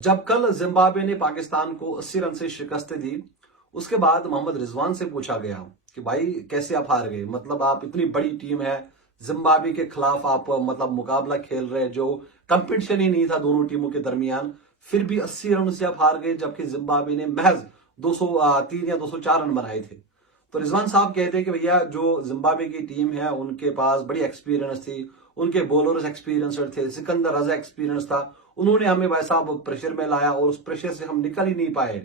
जब कल जिम्बाब्वे ने पाकिस्तान को 80 रन से शिकस्त दी, उसके बाद मोहम्मद रिजवान से पूछा गया कि भाई कैसे आप हार गए। मतलब आप इतनी बड़ी टीम है, जिम्बाब्वे के खिलाफ आप मतलब मुकाबला खेल रहे, जो कंपटीशन ही नहीं था दोनों टीमों के दरमियान, फिर भी 80 रन से आप हार गए, जबकि जिम्बाब्वे ने महज 203 या 204 रन बनाए थे। तो रिजवान साहब कहते हैं कि भैया जो जिम्बाब्वे की टीम है उनके पास बड़ी एक्सपीरियंस थी, उनके बॉलर्स एक्सपीरियंसड थे, सिकंदर रजा एक्सपीरियंस था, उन्होंने हमें भाई साहब प्रेशर में लाया और उस प्रेशर से हम निकल ही नहीं पाए।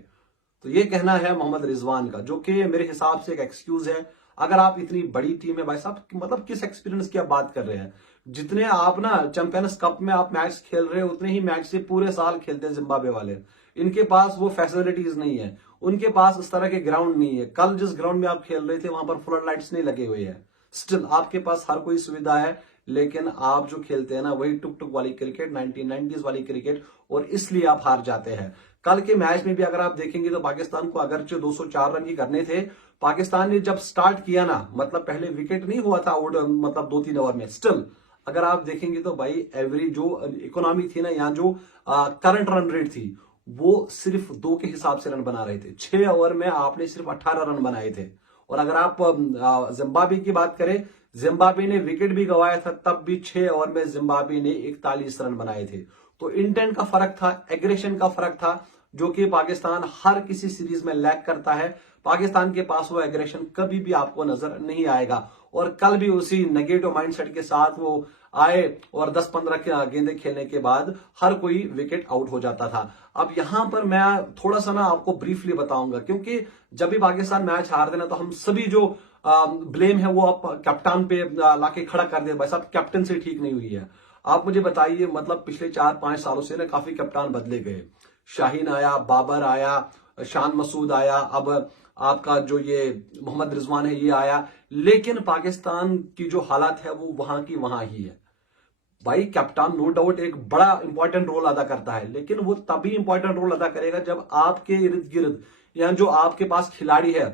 तो ये कहना है मोहम्मद रिजवान का, जो कि मेरे हिसाब से एक एक्सक्यूज है। अगर आप इतनी बड़ी टीम है भाई साहब, मतलब किस एक्सपीरियंस की आप बात कर रहे हैं। जितने आप ना चैंपियंस कप में आप मैच खेल रहे हैं, उतने ही मैच से पूरे साल खेलते हैं जिम्बाब्वे वाले। इनके पास वो फैसिलिटीज नहीं है, उनके पास इस तरह के ग्राउंड नहीं है। कल जिस ग्राउंड में आप खेल रहे थे वहां पर फ्लड लाइट्स नहीं लगे हुए हैं। स्टिल आपके पास हर कोई सुविधा है, लेकिन आप जो खेलते हैं ना वही टुक टुक वाली क्रिकेट, 1990s वाली क्रिकेट, और इसलिए आप हार जाते हैं। कल के मैच में भी अगर आप देखेंगे तो पाकिस्तान को अगरचे 204 रन ही करने थे। पाकिस्तान ने जब स्टार्ट किया ना, मतलब पहले विकेट नहीं हुआ था मतलब 2-3 ओवर में, स्टिल अगर आप देखेंगे तो भाई एवरेज जो इकोनॉमी थी ना, यहाँ जो करंट रन रेट थी, वो सिर्फ 2 के हिसाब से रन बना रहे थे। 6 ओवर में आपने सिर्फ 18 रन बनाए थे। और अगर आप जिम्बाब्वे की बात करें, जिम्बाब्वे ने विकेट भी गंवाया था, तब भी 6 ओवर में जिम्बाब्वे ने 41 रन बनाए थे। तो इंटेंट का फर्क था, एग्रेशन का फर्क था, जो कि पाकिस्तान हर किसी सीरीज में लैक करता है। पाकिस्तान के पास वो एग्रेशन कभी भी आपको नजर नहीं आएगा। और कल भी उसी नेगेटिव माइंडसेट के साथ वो आए और 10-15 गेंदे खेलने के बाद हर कोई विकेट आउट हो जाता था। अब यहां पर मैं थोड़ा सा ना आपको ब्रीफली बताऊंगा, क्योंकि जब भी पाकिस्तान मैच हार देना तो हम सभी जो ब्लेम है वो आप कप्तान पे लाके खड़ा कर दे। भाई साहब कैप्टन से ठीक नहीं हुई है। आप मुझे बताइए, मतलब पिछले 4-5 सालों से ना काफी कप्तान बदले गए। शाहीन आया, बाबर आया, शान मसूद आया, अब आपका जो ये मोहम्मद रिजवान है ये आया, लेकिन पाकिस्तान की जो हालत है वो वहां की वहां ही है। भाई कैप्टन नो डाउट एक बड़ा इंपॉर्टेंट रोल अदा करता है, लेकिन वो तभी इंपॉर्टेंट रोल अदा करेगा जब आपके इर्द गिर्द या जो आपके पास खिलाड़ी है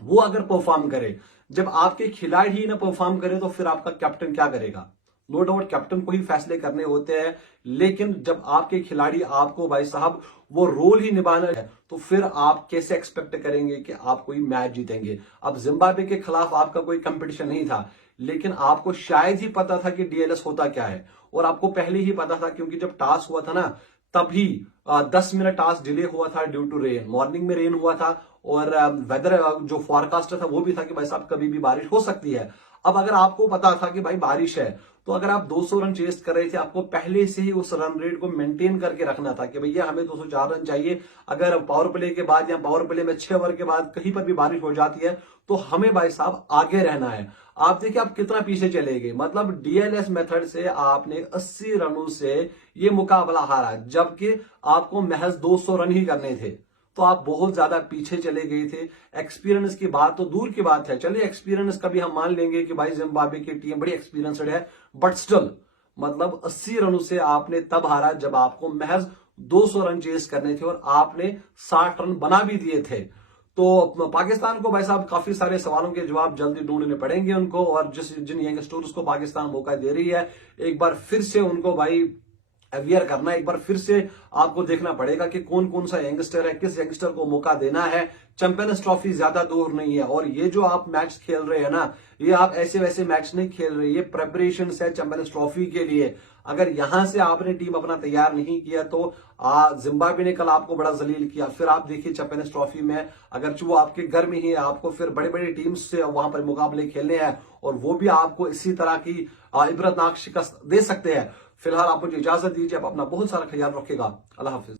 वो अगर परफॉर्म करे। जब आपके खिलाड़ी ही ना परफॉर्म करे तो फिर आपका कैप्टन क्या करेगा। नो डाउट कैप्टन को ही फैसले करने होते हैं, लेकिन जब आपके खिलाड़ी आपको भाई साहब वो रोल ही निभाना है, तो फिर आप कैसे एक्सपेक्ट करेंगे कि आप कोई मैच जीतेंगे। अब जिम्बाब्वे के खिलाफ आपका कोई कंपटीशन नहीं था, लेकिन आपको शायद ही पता था कि डीएलएस होता क्या है। और आपको पहले ही पता था, क्योंकि जब टास्क हुआ था ना तभी 10 मिनट टास्क डिले हुआ था ड्यू टू रेन। मॉर्निंग में रेन हुआ था और वेदर जो फॉरकास्ट था वो भी था कि भाई साहब कभी भी बारिश हो सकती है। अब अगर आपको पता था कि भाई बारिश है, तो अगर आप 200 रन चेस कर रहे थे, आपको पहले से ही उस रन रेट को मेंटेन करके रखना था कि भैया हमें 204 रन चाहिए। अगर पावर प्ले के बाद या पावर प्ले में 6 ओवर के बाद कहीं पर भी बारिश हो जाती है तो हमें भाई साहब आगे रहना है। आप देखिए आप कितना पीछे चले गए। मतलब डीएलएस मेथड से आपने 80 रनों से ये मुकाबला हारा, जबकि आपको महज 200 रन ही करने थे। तो आप बहुत ज्यादा पीछे चले गए थे। एक्सपीरियंस की बात तो दूर की बात है, चलिए एक्सपीरियंस का भी हम मान लेंगे कि भाई जिम्बाब्वे की टीम बड़ी एक्सपीरियंसड है, बट स्टिल मतलब 80 रनों से आपने तब हारा जब आपको महज 200 रन चेस करने थे और आपने 60 रन बना भी दिए थे। तो पाकिस्तान को भाई साहब काफी सारे सवालों के जवाब जल्दी ढूंढने पड़ेंगे उनको। और जिन यंगस्टर्स को पाकिस्तान मौका दे रही है, एक बार फिर से उनको भाई अवेयर करना, एक बार फिर से आपको देखना पड़ेगा कि कौन कौन सा यंगस्टर है, किस यंगस्टर को मौका देना है। चैंपियंस ट्रॉफी ज्यादा दूर नहीं है, और ये जो आप मैच खेल रहे हैं ना, ये आप ऐसे वैसे मैच नहीं खेल रहे, ये प्रेपरेशन है चैंपियंस ट्रॉफी के लिए। अगर यहां से आपने टीम अपना तैयार नहीं किया तो जिम्बाब्वे ने कल आपको बड़ा जलील किया। फिर आप देखिए चैंपियंस ट्रॉफी में, अगर वो आपके घर में ही है, आपको फिर बड़े बड़े टीम्स से वहां पर मुकाबले खेलने हैं, और वो भी आपको इसी तरह की इबरतनाक शिकस्त दे सकते हैं। फिलहाल आप मुझे इजाजत दीजिए, आप अपना बहुत सारा ख्याल रखेगा। अल्लाह हाफिज।